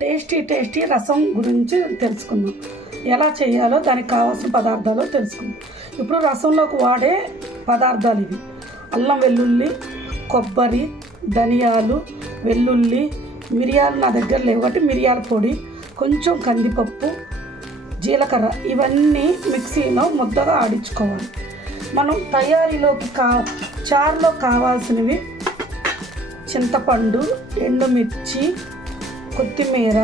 Tasty రసం గురించి తెలుసుకుందాం. ఎలా చేయాలో దానికి కావాల్సిన పదార్థాలు తెలుసుకుందాం. ఇప్పుడు రసంలోకి వాడే పదార్థాలు ఇవి: అల్లం వెల్లుల్లి, కొబ్బరి, ధనియాలు, వెల్లుల్లి, మిరియాలు నా దగ్గర లేవు కాబట్టి మిరియాల పొడి, కొంచెం కందిపప్పు, జీలకర్ర, ఇవన్నీ మిక్సీలో ముద్దగా ఆడించుకోవాలి. మనం తయారీలోకి చారులో కావాల్సినవి చింతపండు, ఎండుమిర్చి, కొత్తిమీర,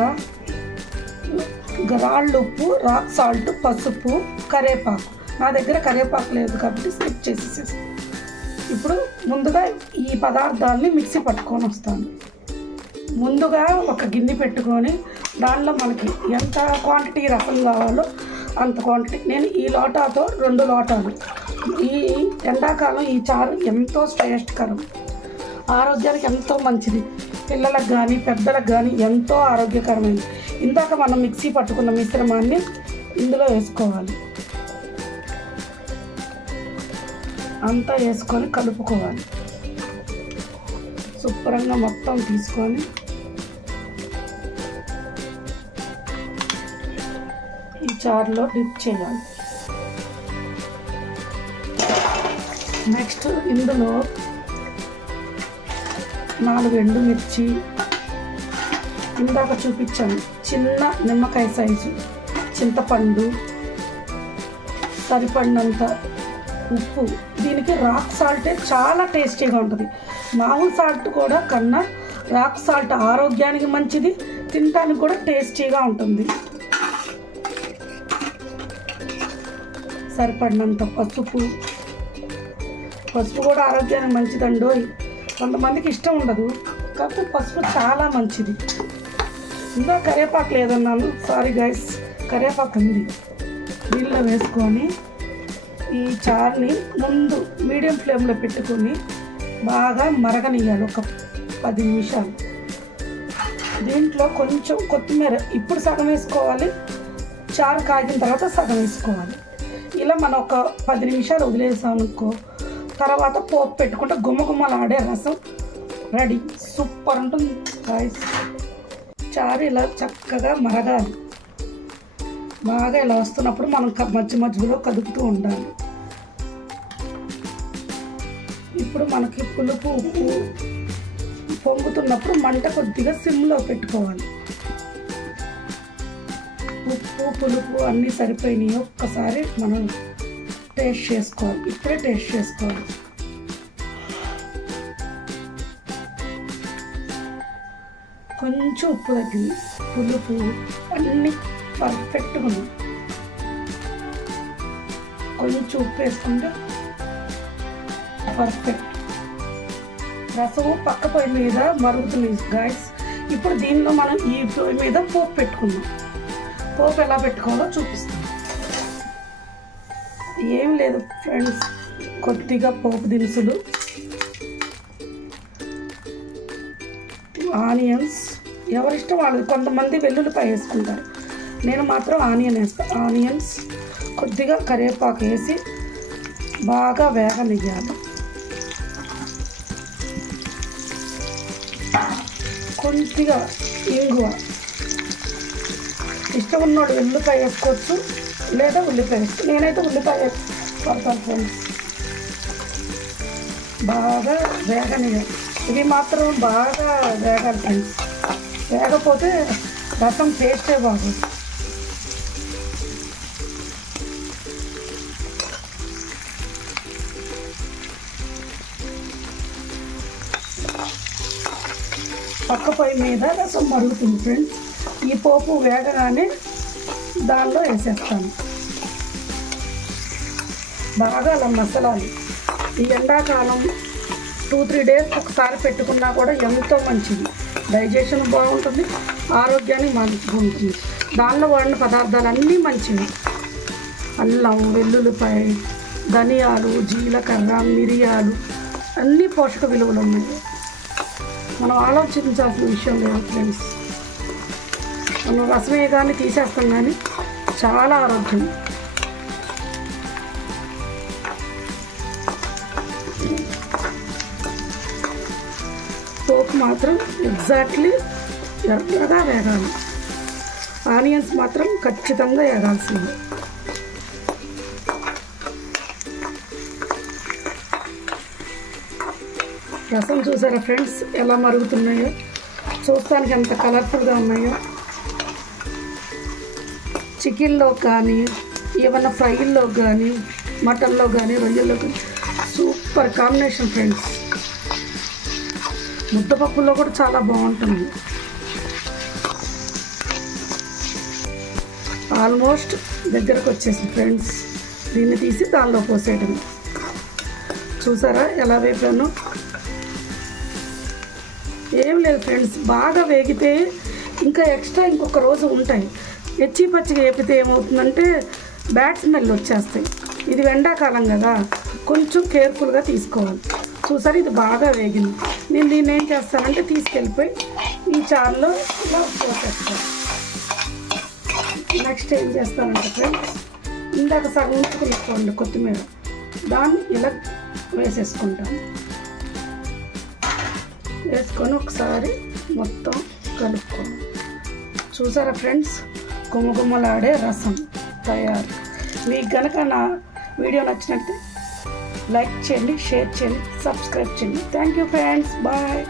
రాళ్ళుప్పు, రాక్ సాల్ట్, పసుపు, కరివేపాకు. నా దగ్గర కరివేపాకు లేదు కాబట్టి స్కిప్ చేసేసి ఇప్పుడు ముందుగా ఈ పదార్థాలని మిక్సీ పట్టుకొని వస్తాను. ముందుగా ఒక గిన్నె పెట్టుకొని దానిలో మనకి ఎంత క్వాంటిటీ రసం కావాలో అంత క్వాంటిటీ, నేను ఈ లోటాతో 2 లోటాలు. ఈ ఎండాకాలం ఈ చారు ఎంతో శ్రేష్టకరం, ఆరోగ్యానికి ఎంతో మంచిది, పిల్లలకు కానీ పెద్దలకు కానీ ఎంతో ఆరోగ్యకరమైనది. ఇందాక మనం మిక్సీ పట్టుకున్న మిశ్రమాన్ని ఇందులో వేసుకోవాలి. అంతా వేసుకొని కలుపుకోవాలి. శుభ్రంగా మొత్తం తీసుకొని ఈ చారులో డిప్ చేయాలి. నెక్స్ట్ ఇందులో 4 ఎండుమిర్చి, ఇందాక చూపించాను చిన్న నిమ్మకాయ సైజు చింతపండు, సరిపడినంత ఉప్పు. దీనికి రాక్ సాల్టే చాలా టేస్టీగా ఉంటుంది. మామూలు సాల్ట్ కూడా కన్నా రాక్ సాల్ట్ ఆరోగ్యానికి మంచిది, తినడానికి కూడా టేస్టీగా ఉంటుంది. సరిపడినంత పసుపు కూడా ఆరోగ్యానికి మంచిదండో. కొంతమందికి ఇష్టం ఉండదు కాకపోతే పసుపు చాలా మంచిది. ఇందులో కరివేపాకు లేదన్నాను, సారీ గైస్, కరివేపాకు ఉంది. దీనిలో వేసుకొని ఈ చారుని ముందు మీడియం ఫ్లేమ్లో పెట్టుకొని బాగా మరగనియాలి ఒక 10 నిమిషాలు. దీంట్లో కొంచెం కొత్తిమీర ఇప్పుడు సగం వేసుకోవాలి, చారు కాగిన తర్వాత సగం వేసుకోవాలి. ఇలా మనం ఒక 10 నిమిషాలు వదిలేసామనుకో, తర్వాత పోపు పెట్టుకుంటే గుమ్మగుమ్మలాడే రసం రెడీ. సూపర్ ఉంటుంది గాయ్స్. చారు ఇలా చక్కగా మరగాలి. బాగా ఇలా వస్తున్నప్పుడు మనం మధ్యలో కదుపుతూ ఉండాలి. ఇప్పుడు మనకి పులుపు ఉప్పు పొంగుతున్నప్పుడు మంట కొద్దిగా సిమ్లో పెట్టుకోవాలి. ఉప్పు పులుపు అన్నీ సరిపోయినాయి ఒక్కసారి మనం టేస్ట్ చేసుకోవాలి. ఇప్పుడే టేస్ట్ చేసుకోవాలి. కొంచెం ఉప్పు తగ్గింది, పులుపు అన్నీ పర్ఫెక్ట్గా ఉంది. కొంచెం ఉప్పు వేసుకుంటే పర్ఫెక్ట్. రసము పక్క పొయ్యి మీద మరుగుతుంది గాయ్స్. ఇప్పుడు దీనిలో మనం ఈ పొయ్యి మీద పోపు పెట్టుకుందాం. పోపు ఎలా పెట్టుకోవాలో చూపిస్తాం. ఏం లేదు ఫ్రెండ్స్, కొద్దిగా పోపు దినుసులు, ఆనియన్స్, ఎవరిష్టం వాళ్ళది. కొంతమంది వెల్లుల్లిపాయ వేసుకుంటారు, నేను మాత్రం ఆనియన్ వేస్తాను. ఆనియన్స్, కొద్దిగా కరివేపాకు వేసి బాగా వేగనియ్యాలి. కొద్దిగా ఇంగువ, ఇష్టం ఉన్నోడు వెల్లుల్లిపాయ వేసుకోవచ్చు లేదా ఉల్లిపాయ వేసుకో. నేనైతే ఉల్లిపాయ పడతాను ఫ్రెండ్స్. బాగా వేగనియ్యాలి. ఇవి మాత్రం బాగా వేగాలి ఫ్రెండ్స్, వేగపోతే రసం టేస్టే బాగుంది. పక్క పొయ్యి మీద రసం మరుగుతుంది ఫ్రెండ్స్. ఈ పోపు వేగగానే దానిలో వేసేస్తాను. బాగా అలా మసలాలి. ఈ ఎండాకాలం 2-3 డేస్ ఒకసారి పెట్టుకున్నా కూడా ఎంతో మంచిది. డైజెషన్ బాగుంటుంది, ఆరోగ్యానికి మంచిగా ఉంటుంది. దానిలో వాడిన పదార్థాలు అన్నీ మంచివి. అల్లం, వెల్లుల్లిపాయ, ధనియాలు, జీలకర్ర, మిరియాలు, అన్నీ పోషక విలువలు ఉన్నాయి. మనం ఆలోచించాల్సిన విషయం లేదు ఫ్రెండ్స్. మనం రసమే కానీ తీసేస్తాం కానీ చాలా ఆరోగ్యం. పోపు మాత్రం ఎగ్జాక్ట్లీ ఎర్రగా వేగాలి. ఆనియన్స్ మాత్రం ఖచ్చితంగా వేగాల్సింది. రసం చూసారా ఫ్రెండ్స్ ఎలా మరుగుతున్నాయో, చూస్తానికి ఎంత కలర్ఫుల్గా ఉన్నాయో. చికెన్లో కానీ ఏమన్నా ఫ్రైల్లో కానీ మటన్లో కానీ రొయ్యల్లో కానీ సూపర్ కాంబినేషన్ ఫ్రెండ్స్. ముద్దపప్పులో కూడా చాలా బాగుంటుంది. ఆల్మోస్ట్ దగ్గరకు వచ్చేసి ఫ్రెండ్స్, దీన్ని తీసి దానిలో పోసేయడం. చూసారా ఎలా వేపాను? ఏం లేదు ఫ్రెండ్స్, బాగా వేగితే ఇంకా ఎక్స్ట్రా ఇంకొక రోజు ఉంటాయి. ఎచ్చి పచ్చిగా వేపితే ఏమవుతుందంటే బ్యాడ్ స్మెల్ వచ్చేస్తాయి. ఇది ఎండాకాలం కదా, కొంచెం కేర్ఫుల్గా తీసుకోవాలి. చూసారు ఇది బాగా వేగింది. నేను దీన్ని ఏం చేస్తానంటే తీసుకెళ్ళిపోయి ఈ చారులో ఇలా పోసేస్తాను. నెక్స్ట్ ఏం చేస్తానంటే ఫ్రెండ్స్, ఇందాక సగం ఉంచుకుని కొత్తిమీర, దాన్ని ఇలా వేసేసుకుంటాను. వేసుకొని ఒకసారి మొత్తం కలుపుకోండి. చూసారా ఫ్రెండ్స్, గుమగుమలాడే రసం తయారు. మీకు కనుక నా వీడియో నచ్చినట్లయితే లైక్ చేయండి, షేర్ చేయండి, సబ్స్క్రైబ్ చేయండి. Thank you friends, bye.